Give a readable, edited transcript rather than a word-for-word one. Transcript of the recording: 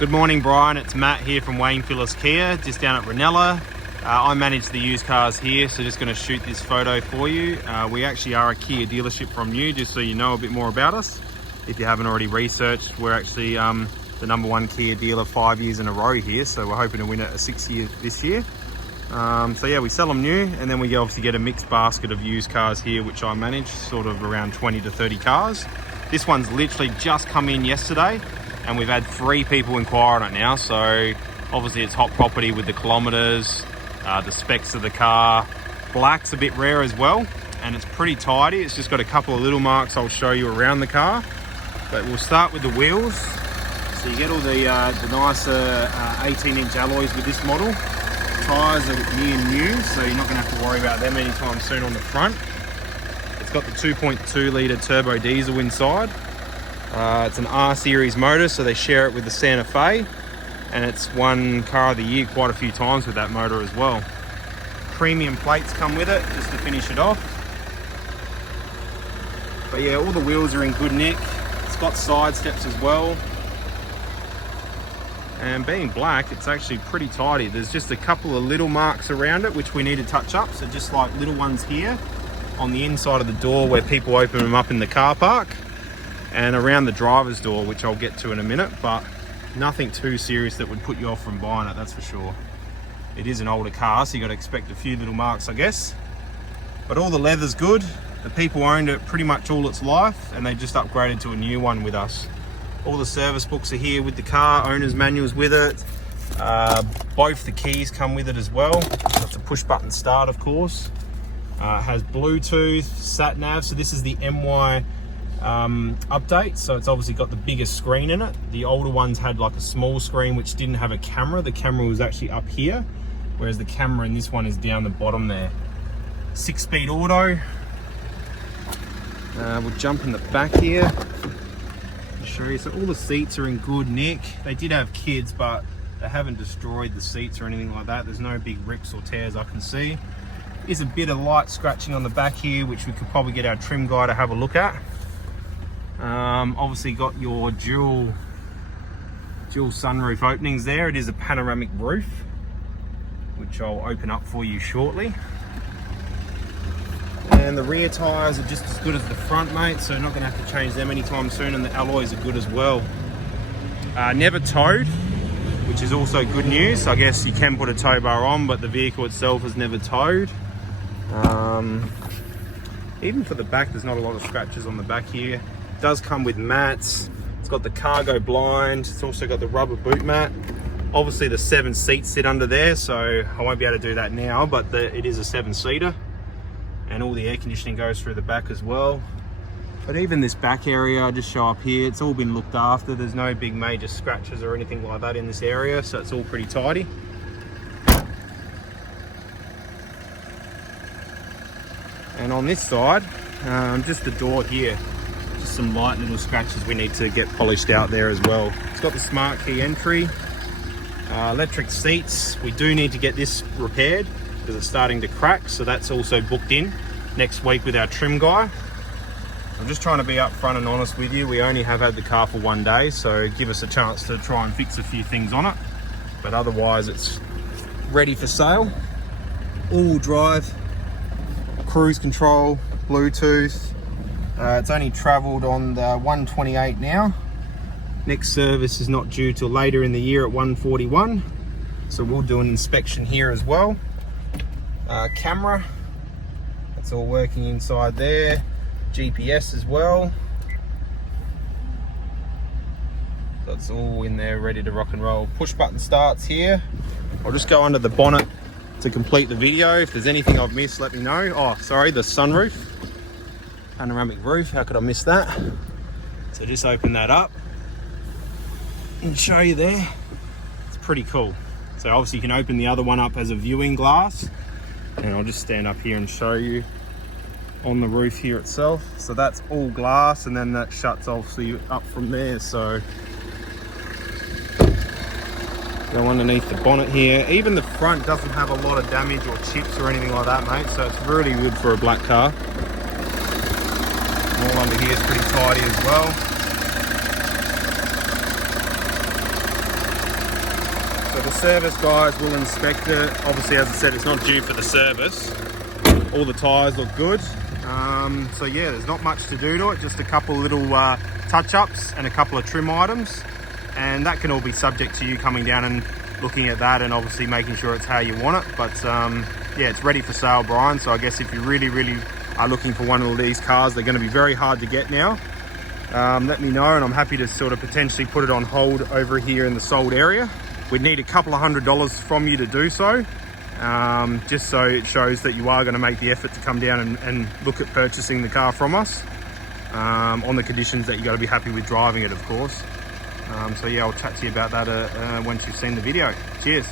Good morning, Brian. It's Matt here from Wayne Phillips Kia, just down at Ranella. I manage the used cars here, so just going to shoot this photo for you. We actually are a Kia dealership from New, just so you know a bit more about us. If you haven't already researched, we're actually the #1 Kia dealer 5 years in a row here, so we're hoping to win it a 6th year this year. So yeah, we sell them new, and then we obviously get a mixed basket of used cars here, which I manage, sort of around 20 to 30 cars. This one's literally just come in yesterday, and we've had 3 people inquire on it now, so obviously it's hot property with the kilometers, the specs of the car. Black's a bit rare as well, and it's pretty tidy. It's just got a couple of little marks I'll show you around the car, but we'll start with the wheels. So you get all the nicer 18-inch alloys with this model. Tyres are near new, so you're not going to have to worry about them anytime soon on the front. It's got the 2.2 litre turbo diesel inside. It's an R series motor, so they share it with the Santa Fe, and it's won car of the year quite a few times with that motor as well. Premium plates come with it, just to finish it off. But yeah, all the wheels are in good nick. It's got side steps as well. And being black, it's actually pretty tidy. There's just a couple of little marks around it which we need to touch up, so just like little ones here on the inside of the door where people open them up in the car park, and around the driver's door, which I'll get to in a minute, but nothing too serious that would put you off from buying it, that's for sure. It is an older car, so you got to expect a few little marks, I guess. But all the leather's good. The people owned it pretty much all its life, and they just upgraded to a new one with us. All the service books are here with the car, owner's manuals with it. Both the keys come with it as well. It's a push button start, of course. It has Bluetooth, sat nav, so this is the MY update, so it's obviously got the biggest screen in it. The older ones had like a small screen which didn't have a camera. The camera was actually up here, whereas the camera in this one is down the bottom there. 6-speed auto. We'll jump in the back here. Show you. So all the seats are in good nick. They did have kids, but they haven't destroyed the seats or anything like that. There's no big rips or tears I can see. There's a bit of light scratching on the back here, which we could probably get our trim guy to have a look at. Obviously got your dual sunroof openings there. It is a panoramic roof, which I'll open up for you shortly. And the rear tyres are just as good as the front, mate, so you're not going to have to change them anytime soon, and the alloys are good as well. Never towed, which is also good news. I guess you can put a tow bar on, but the vehicle itself is never towed. Even for the back, there's not a lot of scratches on the back here. It does come with mats. It's got the cargo blind. It's also got the rubber boot mat. Obviously the 7 seats sit under there, so I won't be able to do that now, but it is a 7-seater. And all the air conditioning goes through the back as well. But even this back area, I just show up here, it's all been looked after. There's no big major scratches or anything like that in this area, so it's all pretty tidy. And on this side, just the door here, just some light little scratches we need to get polished out there as well. It's got the smart key entry, electric seats. We do need to get this repaired because it's starting to crack, so that's also booked in next week with our trim guy. I'm just trying to be upfront and honest with you. We only have had the car for 1 day, so give us a chance to try and fix a few things on it, but otherwise it's ready for sale. All-wheel drive, cruise control, Bluetooth. It's only travelled on the 128 now. Next service is not due till later in the year at 141, so we'll do an inspection here as well. Camera, that's all working inside there. GPS as well. That's all in there ready to rock and roll. Push button starts here. I'll just go under the bonnet to complete the video. If there's anything I've missed, let me know. Oh, sorry, the sunroof. Panoramic roof, how could I miss that? So just open that up and show you there. It's pretty cool. So obviously you can open the other one up as a viewing glass, and I'll just stand up here and show you on the roof here itself. So that's all glass, and then that shuts obviously up from there. So go underneath the bonnet here. Even the front doesn't have a lot of damage or chips or anything like that, mate, so it's really good for a black car. All under here is pretty tidy as well. The service guys will inspect it. Obviously, as I said, it's not due for the service. All the tyres look good. So yeah, there's not much to do to it, just a couple little touch-ups and a couple of trim items, and that can all be subject to you coming down and looking at that and obviously making sure it's how you want it. But yeah, it's ready for sale, Brian. So I guess if you really are looking for one of these cars, they're going to be very hard to get now. Let me know, and I'm happy to sort of potentially put it on hold over here in the sold area. We'd need a couple of $100 from you to do so, just so it shows that you are going to make the effort to come down and look at purchasing the car from us, on the conditions that you got to be happy with driving it, of course. So yeah, I'll chat to you about that once you've seen the video. Cheers.